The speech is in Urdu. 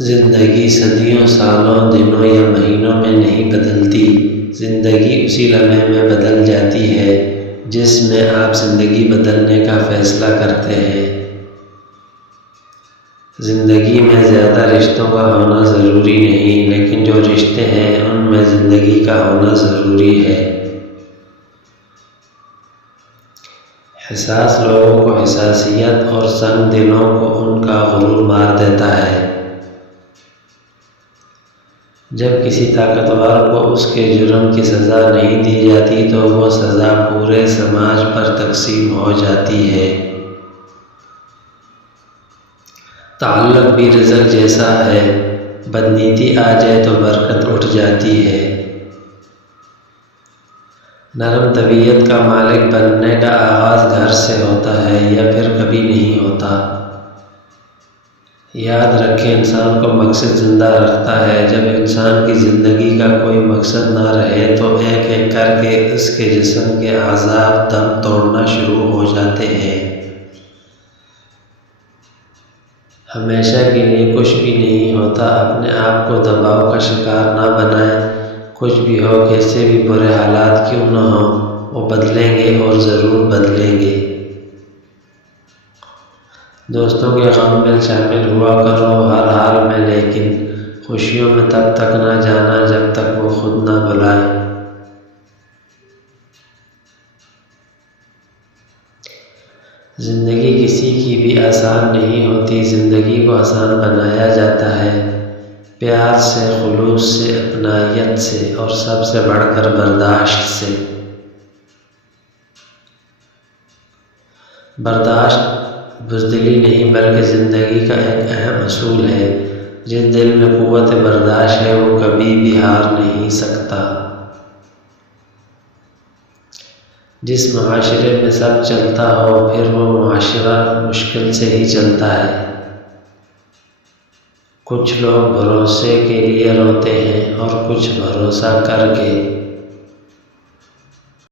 زندگی صدیوں، سالوں، دنوں یا مہینوں میں نہیں بدلتی، زندگی اسی لمحے میں بدل جاتی ہے جس میں آپ زندگی بدلنے کا فیصلہ کرتے ہیں۔ زندگی میں زیادہ رشتوں کا ہونا ضروری نہیں، لیکن جو رشتے ہیں ان میں زندگی کا ہونا ضروری ہے۔ حساس لوگوں کو حساسیت اور سنگ دلوں کو ان کا غرور مار دیتا ہے۔ جب کسی طاقتور کو اس کے جرم کی سزا نہیں دی جاتی تو وہ سزا پورے سماج پر تقسیم ہو جاتی ہے۔ تعلق بھی رزق جیسا ہے، بدنیتی آ جائے تو برکت اٹھ جاتی ہے۔ نرم طبیعت کا مالک بننے کا آغاز گھر سے ہوتا ہے یا پھر کبھی نہیں ہوتا۔ یاد رکھیں، انسان کو مقصد زندہ رکھتا ہے۔ جب انسان کی زندگی کا کوئی مقصد نہ رہے تو ایک ایک کر کے اس کے جسم کے اعضاء دم توڑنا شروع ہو جاتے ہیں۔ ہمیشہ کے لیے کچھ بھی نہیں ہوتا، اپنے آپ کو دباؤ کا شکار نہ بنائیں۔ کچھ بھی ہو، کیسے بھی برے حالات کیوں نہ ہوں، وہ بدلیں گے اور ضرور بدلیں گے۔ دوستوں کے غم میں شامل ہوا کرو ہر حال میں، لیکن خوشیوں میں تب تک نہ جانا جب تک وہ خود نہ بلائیں۔ زندگی کسی کی بھی آسان نہیں ہوتی، زندگی کو آسان بنایا جاتا ہے پیار سے، خلوص سے، اپنائیت سے اور سب سے بڑھ کر برداشت سے۔ برداشت بزدلی نہیں بلکہ زندگی کا ایک اہم اصول ہے۔ جس دل میں قوت برداشت ہے وہ کبھی بھی ہار نہیں سکتا۔ جس معاشرے میں سب چلتا ہو پھر وہ معاشرہ مشکل سے ہی چلتا ہے۔ کچھ لوگ بھروسے کے لیے روتے ہیں اور کچھ بھروسہ کر کے۔